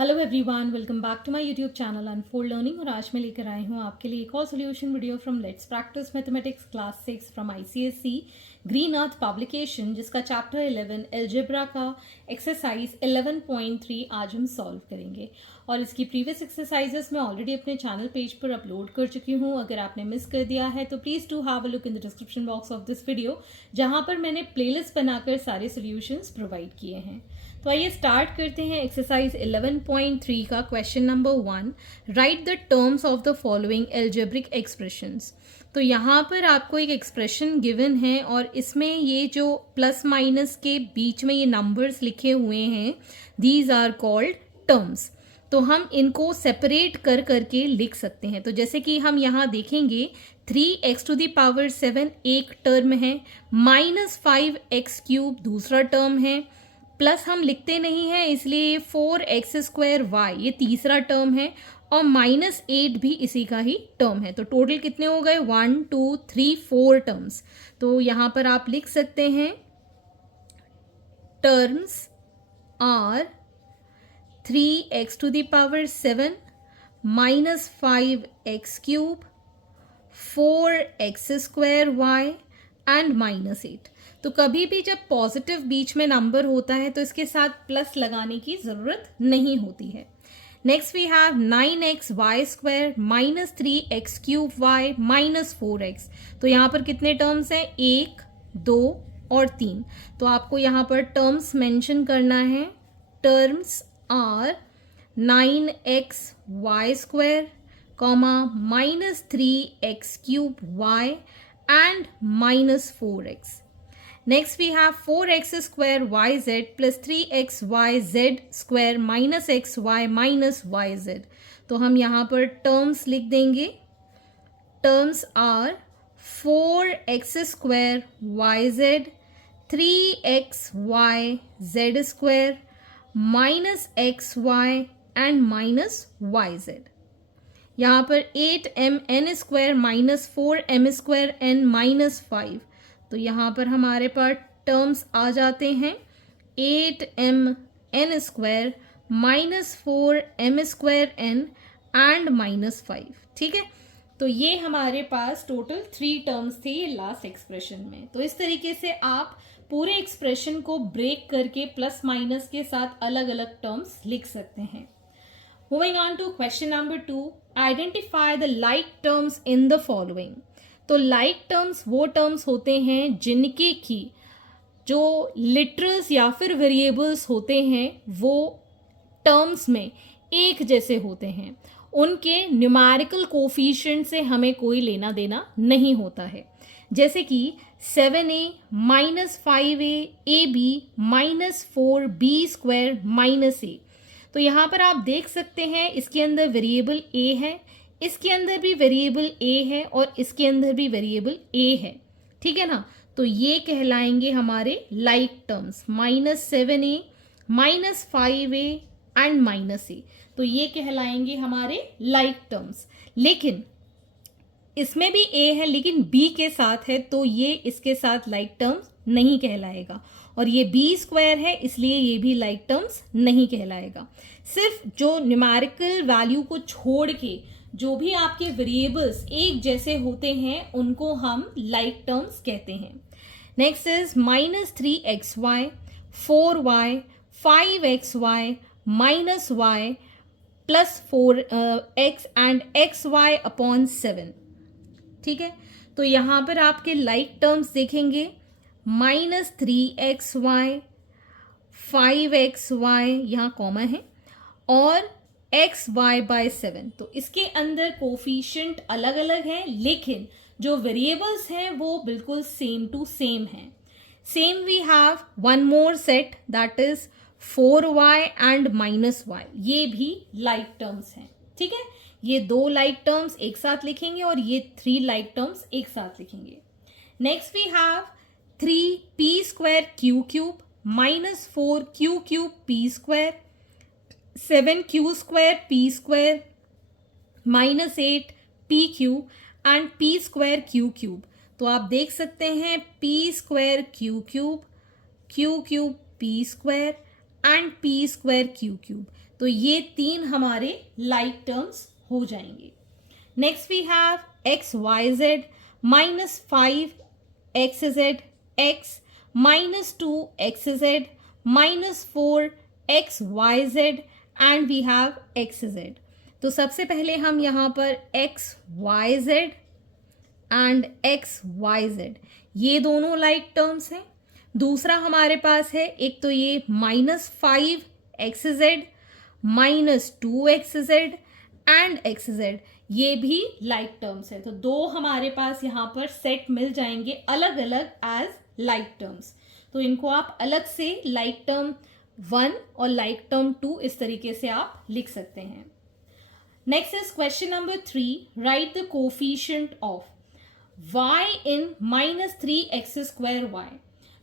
Hello everyone, welcome back to my YouTube channel unfold learning. और आज मैं लेकर आई हूँ आपके लिए एक और solution video from let's practice mathematics class 6 from ICSE green earth publication, जिसका चैप्टर 11 अलजेब्रा का एक्सरसाइज 11.3 आज हम सॉल्व करेंगे। और इसकी प्रीवियस एक्सरसाइजेस मैं ऑलरेडी अपने चैनल पेज पर अपलोड कर चुकी हूँ। अगर आपने मिस कर दिया है तो please do have a look in the description box of this video, जहाँ पर मैंने प्लेलिस्ट बनाकर सारे सोल्यूशंस प्रोवाइड किए हैं। तो आइए स्टार्ट करते हैं एक्सरसाइज 11.3 का question number 1। Right the terms of the following algebraic expressions. तो यहाँ पर आपको एक एक्सप्रेशन गिवन है और इसमें ये जो प्लस माइनस के बीच में ये नंबर्स लिखे हुए हैं, दीज आर कॉल्ड टर्म्स। तो हम इनको सेपरेट कर करके लिख सकते हैं। तो जैसे कि हम यहाँ देखेंगे 3x⁻7 एक टर्म है, -5x³ दूसरा टर्म है, प्लस हम लिखते नहीं हैं इसलिए 4x² ये तीसरा टर्म है और -8 भी इसी का ही टर्म है। तो टोटल कितने हो गए? 1 2 3 4 टर्म्स। तो यहाँ पर आप लिख सकते हैं terms are 3x⁻7 -5x³, 4x² and -8। तो कभी भी जब पॉजिटिव बीच में नंबर होता है तो इसके साथ प्लस लगाने की जरूरत नहीं होती है। Next we have 9x y² -3x³ y -4x। तो यहाँ पर कितने टर्म्स हैं? 1 2 और 3। तो आपको यहाँ पर टर्म्स मेंशन करना है। Terms are 9x y² -3x³ and -4x. Next we have 4x² yz plus 3xyz² -xy -yz. तो हम यहाँ पर टर्म्स लिख देंगे। Terms are 4x² yz 3xyz² -xy and -yz। यहाँ पर 8mn² -4m² -5। तो यहाँ पर हमारे पास टर्म्स आ जाते हैं 8mn² -4m² एंड -5। ठीक है, तो ये हमारे पास टोटल 3 टर्म्स थे ये लास्ट एक्सप्रेशन में। तो इस तरीके से आप पूरे एक्सप्रेशन को ब्रेक करके प्लस माइनस के साथ अलग अलग टर्म्स लिख सकते हैं। Moving on to question number 2, identify the like terms in the following. तो like terms वो terms होते हैं जिनके की जो लिटरल्स या फिर वेरिएबल्स होते हैं वो टर्म्स में एक जैसे होते हैं। उनके न्यूमेरिकल कोफिशिएंट से हमें कोई लेना देना नहीं होता है। जैसे कि 7a -5a ab -4b² -a। तो यहाँ पर आप देख सकते हैं इसके अंदर वेरिएबल a है, इसके अंदर भी वेरिएबल a है और इसके अंदर भी वेरिएबल a है। ठीक है ना, तो ये कहलाएंगे हमारे like terms. -7a -5a and -a, तो ये कहलाएंगे हमारे लाइक टर्म्स। लेकिन इसमें भी a है लेकिन b के साथ है, तो ये इसके साथ लाइक टर्म्स नहीं कहलाएगा। और ये b² है इसलिए ये भी लाइक टर्म्स नहीं कहलाएगा। सिर्फ जो न्यूमेरिकल वैल्यू को छोड़ के जो भी आपके वेरिएबल्स एक जैसे होते हैं उनको हम लाइक टर्म्स कहते हैं। Next is -3xy 4y 5xy -y +4x and xy/7। ठीक है, तो यहाँ पर आपके लाइक टर्म्स देखेंगे -3xy 5xy, यहाँ कॉमा है, और xy/7। तो इसके अंदर कोफिशिएंट अलग अलग हैं लेकिन जो वेरिएबल्स हैं वो बिल्कुल सेम टू सेम हैं। Same we have one more set that is 4y and -y, ये भी लाइक टर्म्स हैं। ठीक है, ये 2 लाइक टर्म्स एक साथ लिखेंगे और ये 3 लाइक टर्म्स एक साथ लिखेंगे। Next we have 3p² q³ -4q³ p², 7q² p² -8 pq and p² q³। तो आप देख सकते हैं p² q³ q³ p² and p² q³। तो ये 3 हमारे लाइक टर्म्स हो जाएंगे। Next we have x y z minus 5 x z x minus 2 x z minus 4 x y z and we have x z. तो सबसे पहले हम यहाँ पर x y z and x y z ये दोनों लाइक टर्म्स हैं। दूसरा हमारे पास है एक तो ये minus 5 x z minus 2 x Z and x Z, ये भी लाइक टर्म्स है। तो 2 हमारे पास यहाँ पर सेट मिल जाएंगे अलग अलग एज लाइक टर्म्स। तो इनको आप अलग से लाइक टर्म 1 और लाइक टर्म 2 इस तरीके से आप लिख सकते हैं। Next is question number 3, right the coefficient of y in minus 3x square y।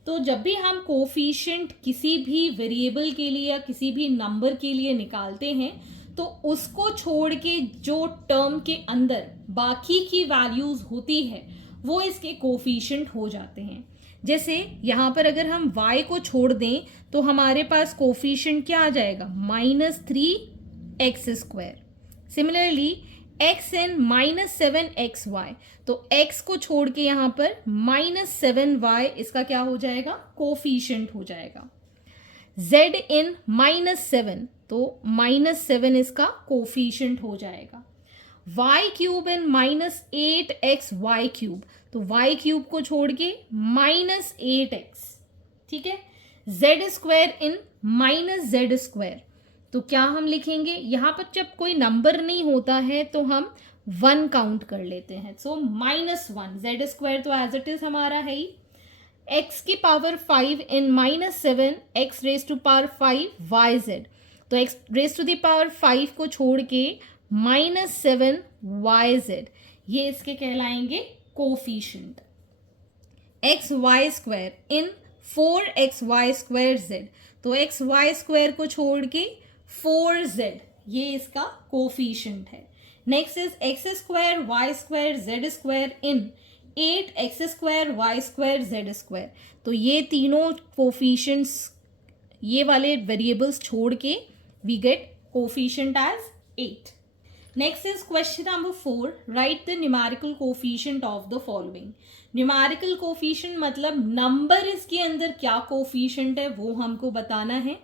तो जब भी हम कोफिशिएंट किसी भी वेरिएबल के लिए या किसी भी नंबर के लिए निकालते हैं तो उसको छोड़ के जो टर्म के अंदर बाकी की वैल्यूज होती है वो इसके कोफिशिएंट हो जाते हैं। जैसे यहाँ पर अगर हम y को छोड़ दें तो हमारे पास कोफिशिएंट क्या आ जाएगा, minus 3x square. Similarly x इन माइनस 7xy, तो x को छोड़ के यहाँ पर माइनस 7y इसका क्या हो जाएगा, कोफिशिएंट हो जाएगा। z इन माइनस 7, तो माइनस 7 इसका कोफिशिएंट हो जाएगा। y cube in minus 8xy cube, तो y क्यूब को छोड़ के माइनस 8x, ठीक है। z स्क्वायर इन माइनस z स्क्वायर, तो क्या हम लिखेंगे यहाँ पर, जब कोई नंबर नहीं होता है तो हम 1 काउंट कर लेते हैं। सो माइनस 1, जेड स्क्वायर तो एज इट इज हमारा है ही। एक्स की power 5 in minus 7 X raise to power 5 Y Z, तो X raise to the power 5 को छोड़ के माइनस 7 वाई जेड, ये इसके कहलाएंगे coefficient. X y square in 4xy square z, तो एक्स वाई स्क्वायर को छोड़ के 4z, ये इसका कोफिशिएंट है। Next is x square y square z square in 8x square y square z square, तो ये तीनों कोफिशिएंट्स, ये वाले वेरिएबल्स छोड़ के we get coefficient as 8। Next is question number 4, right the numerical coefficient of the following. Numerical coefficient मतलब number इसके अंदर क्या कोफिशिएंट है वो हमको बताना है।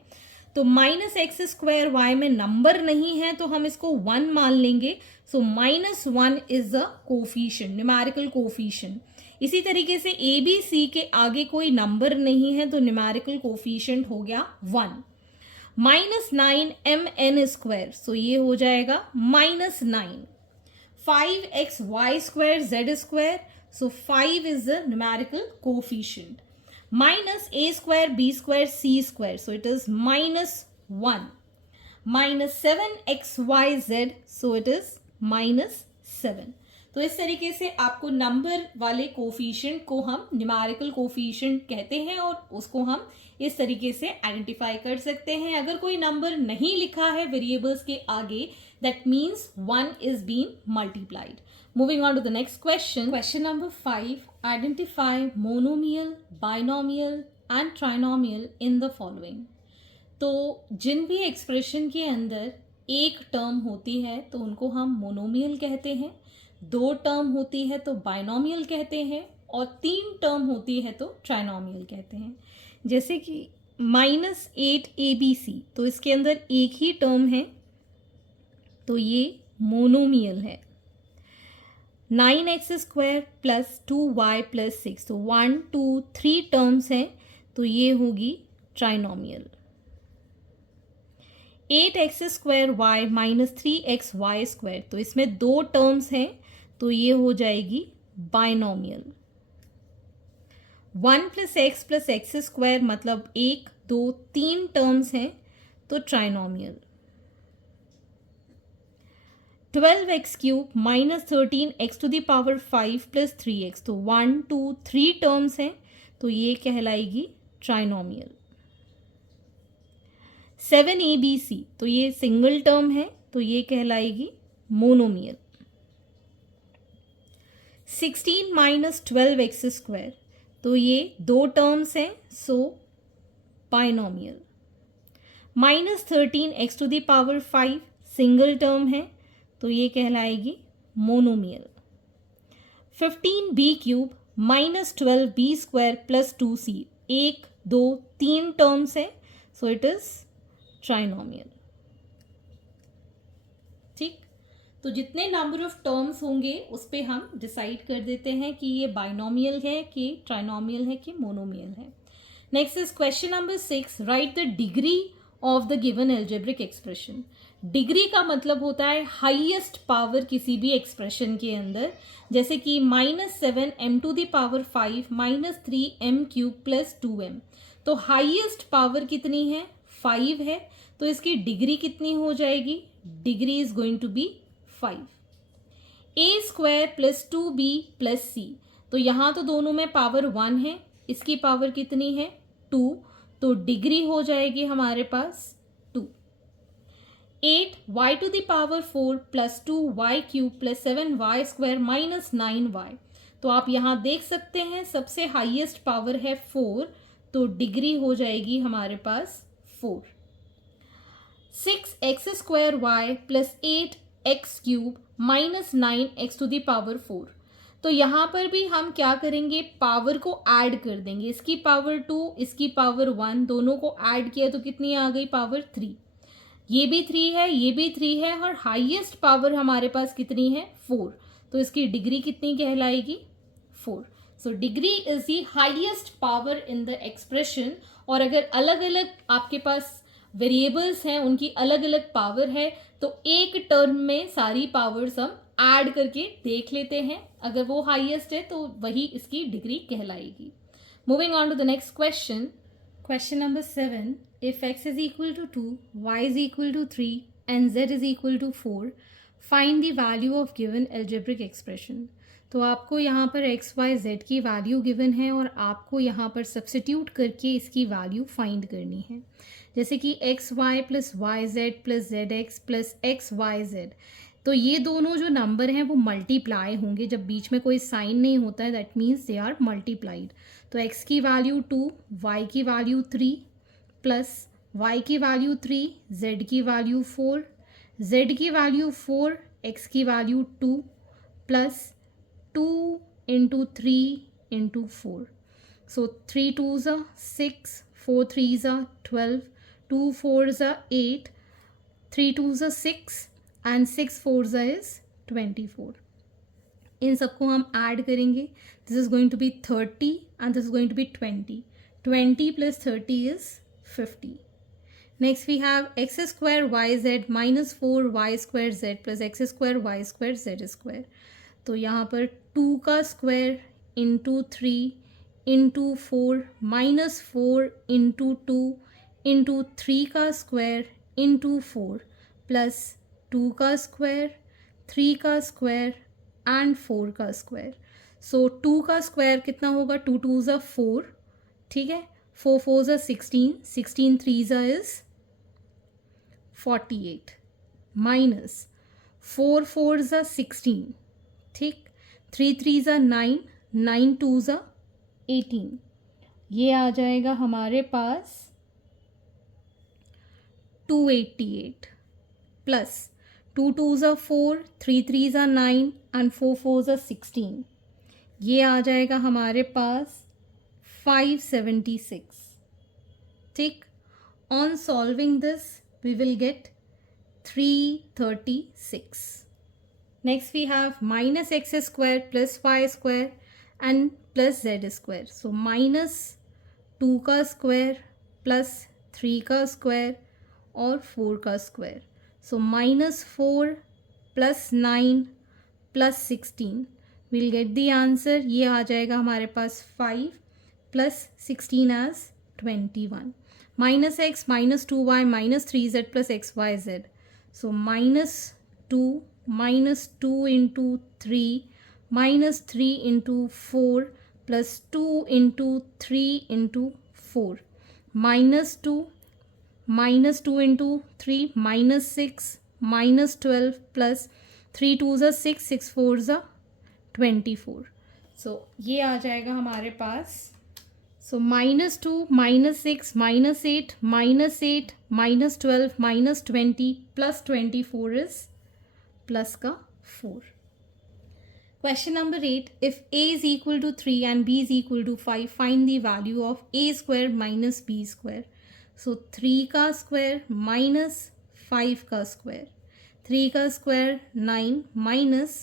तो माइनस एक्स स्क्वायर वाई में नंबर नहीं है तो हम इसको 1 मान लेंगे। सो minus 1 is the coefficient, numerical coefficient. इसी तरीके से ए बी सी के आगे कोई नंबर नहीं है तो न्यूमेरिकल कोफिशिएंट हो गया 1। Minus 9 m n square, so ये हो जाएगा minus 9। 5x y square z square, so 5 is the numerical coefficient. Minus a square b square c square, so it is minus 1. Minus 7xyz, so it is minus 7. तो इस तरीके से आपको number वाले coefficient को हम न्यूमेरिकल कोफिशिएंट कहते हैं और उसको हम इस तरीके से आइडेंटिफाई कर सकते हैं। अगर कोई नंबर नहीं लिखा है वेरिएबल्स के आगे, that means 1 is being multiplied. Moving on to the next question. Question number 5. Identify monomial, binomial and trinomial in the following. तो जिन भी एक्सप्रेशन के अंदर एक टर्म होती है तो उनको हम मोनोमियल कहते हैं, 2 टर्म होती है तो बाइनोमियल कहते हैं और 3 टर्म होती है तो ट्राइनोमियल कहते हैं। जैसे कि माइनस 8abc, तो इसके अंदर एक ही टर्म है तो ये मोनोमियल है। 9x square plus 2y plus 6, तो 1 2 3 टर्म्स हैं तो ये होगी trinomial. 8x square y minus 3xy square, तो इसमें 2 टर्म्स हैं तो ये हो जाएगी बाइनोमियल। 1 प्लस एक्स स्क्वायर मतलब 1 2 3 टर्म्स हैं तो trinomial. 12x cube minus 13x to the power 5 plus 3x, तो 1 2 3 टर्म्स हैं तो ये कहलाएगी ट्राइनोमियल। 7abc, तो ये सिंगल टर्म है तो ये कहलाएगी मोनोमियल। 16 माइनस 12x स्क्वायर, तो ये 2 टर्म्स हैं सो बाइनोमियल। -13x⁵ सिंगल टर्म है तो ये कहलाएगी monomial. 15b³ -12b² + 2c 1 2 3 terms है सो इट इज ट्राइनोमियल। ठीक, तो जितने नंबर ऑफ टर्म्स होंगे उस पे हम डिसाइड कर देते हैं कि ये बाइनोमियल है कि ट्राइनोमियल है कि मोनोमियल है। Next is question number 6, right the degree of the given algebraic expression. Degree का मतलब होता है हाईएस्ट पावर किसी भी एक्सप्रेशन के अंदर, जैसे कि -7m⁵ -3m³ + 2m। तो हाईएस्ट पावर कितनी है? 5 है, तो इसकी डिग्री कितनी हो जाएगी? Degree is going to be 5। a² + 2b + c, तो यहाँ तो दोनों में पावर 1 है, इसकी पावर कितनी है? 2, तो डिग्री हो जाएगी हमारे पास 2। 8y⁴ + 2y³ + 7y² - 9y, तो आप यहाँ देख सकते हैं सबसे हाईएस्ट पावर है 4, तो डिग्री हो जाएगी हमारे पास 4। 6x² + 8x³ - 9x⁴, तो यहाँ पर भी हम क्या करेंगे? पावर को ऐड कर देंगे, इसकी पावर 2 इसकी पावर 1, दोनों को ऐड किया तो कितनी आ गई? पावर 3। ये भी 3 है, ये भी 3 है, और हाईएस्ट पावर हमारे पास कितनी है? 4, तो इसकी डिग्री कितनी कहलाएगी? 4। So degree is the highest power in the expression. और अगर अलग अलग आपके पास वेरिएबल्स हैं, उनकी अलग अलग पावर है, तो एक टर्म में सारी पावर्स हम ऐड करके देख लेते हैं, अगर वो हाईएस्ट है तो वही इसकी डिग्री कहलाएगी। Moving on to the next question, question number 7, if x is equal to 2, y is equal to 3 and z is equal to 4, find the value of given algebraic expression। तो आपको यहाँ पर x, y, z की value given है और आपको यहाँ पर सब्स्टिट्यूट करके इसकी वैल्यू फाइंड करनी है। जैसे कि xy + yz + zx + xyz, तो ये दोनों जो नंबर हैं वो मल्टीप्लाई होंगे। जब बीच में कोई साइन नहीं होता है that means they are multiplied. तो x की वैल्यू 2, y की वैल्यू 3 प्लस y की वैल्यू 3, z की वैल्यू 4, z की वैल्यू 4, x की value 2 plus 2 × 3 × 4। So 3 2s are 6, 4 3s are 12, 2 4s are 8, 3 2s are 6 and 6 4s is 24। इन सबको हम ऐड करेंगे। This is going to be 30 and this is going to be 20। 20 + 30 is 50। Next we have x² yz - 4y² z + x² y² z²। तो यहाँ पर 2 का square into 3 into 4 -4 into 2 into 3 का square into 4 plus 2 का square, 3 का square and 4 का square. सो 2 का square कितना होगा? 2 2s are 4, ठीक है, 4 4s are 16, 16 3s is 48 minus 4 4s are 16, ठीक, 3 3s are 9, 9 2s are 18। ये आ जाएगा हमारे पास 288 plus 2 2s are 4, 3 3s are 9 and 4 4s are 16। ये आ जाएगा हमारे पास 576, ठीक। On solving this we will get 336। Next we have -x² + y² and plus z²। So -2 का स्क्वायर प्लस 3 का स्क्वायर और 4 का square. So -4 + 9 + 16 will get the answer. ये आ जाएगा हमारे पास 5 + 16 as 21। -x -2y -3z + xyz। So -2 -2 × 3 -3 × 4 plus 2 × 3 × 4 -2 -2 × 3 -6 -12 plus 3 2s are 6, 6 4s are 24। सो ये आ जाएगा हमारे पास So -2, -6, -8, -8, -12, -20, +24 is plus का 4. Question number 8. If a is equal to 3 and b is equal to 5, find the value of a square minus b square. So 3 का square minus 5 का square. 3 का square 9 minus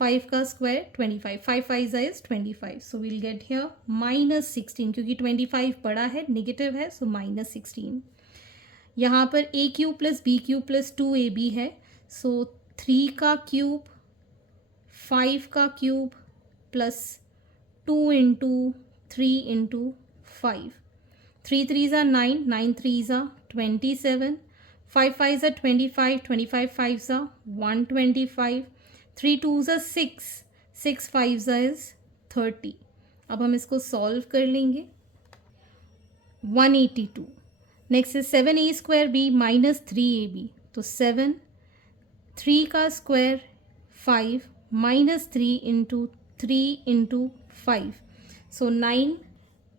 5 का square 25. 5 5 is 25. So we'll get here minus 16 क्योंकि 25 बड़ा है, negative है, so minus 16. यहाँ पर a cube plus b cube plus 2ab है, so 3 का क्यूब 5 का cube plus 2 into 3 into 5. 3 3s are 9, 9 3s are 27, 5 5s are 25, 25 5s are 125, 3 2s are 6, 6 5s is 30. अब हम इसको सॉल्व कर लेंगे. 182. नेक्स्ट है 7a square B minus 3ab. तो 7, 3 का square 5 minus 3 into 3 into 5. So 9,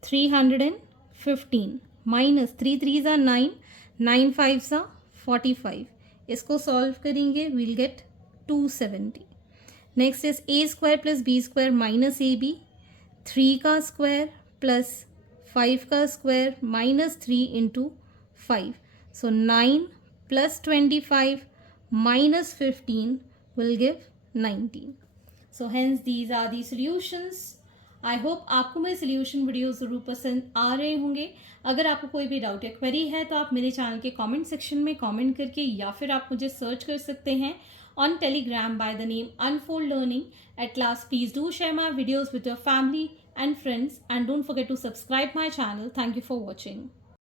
315 minus 3 3s are 9, 9 5s are 45. इसको solve करेंगे, we'll get 270. Next is a square plus b square minus a b. 3 का स्क्वायर प्लस 5 का square minus 3 into 5. So 9 plus 25 minus 15 will give 19. So hence these are the solutions. I hope आपको मेरे solution video ज़रूर पसंद आ रहे होंगे. अगर आपको कोई भी डाउट या क्वेरी है तो आप मेरे चैनल के कमेंट सेक्शन में कमेंट करके या फिर आप मुझे सर्च कर सकते हैं on Telegram by the name Unfold Learning. At last, please do share my videos with your family and friends and don't forget to subscribe my channel. Thank you for watching.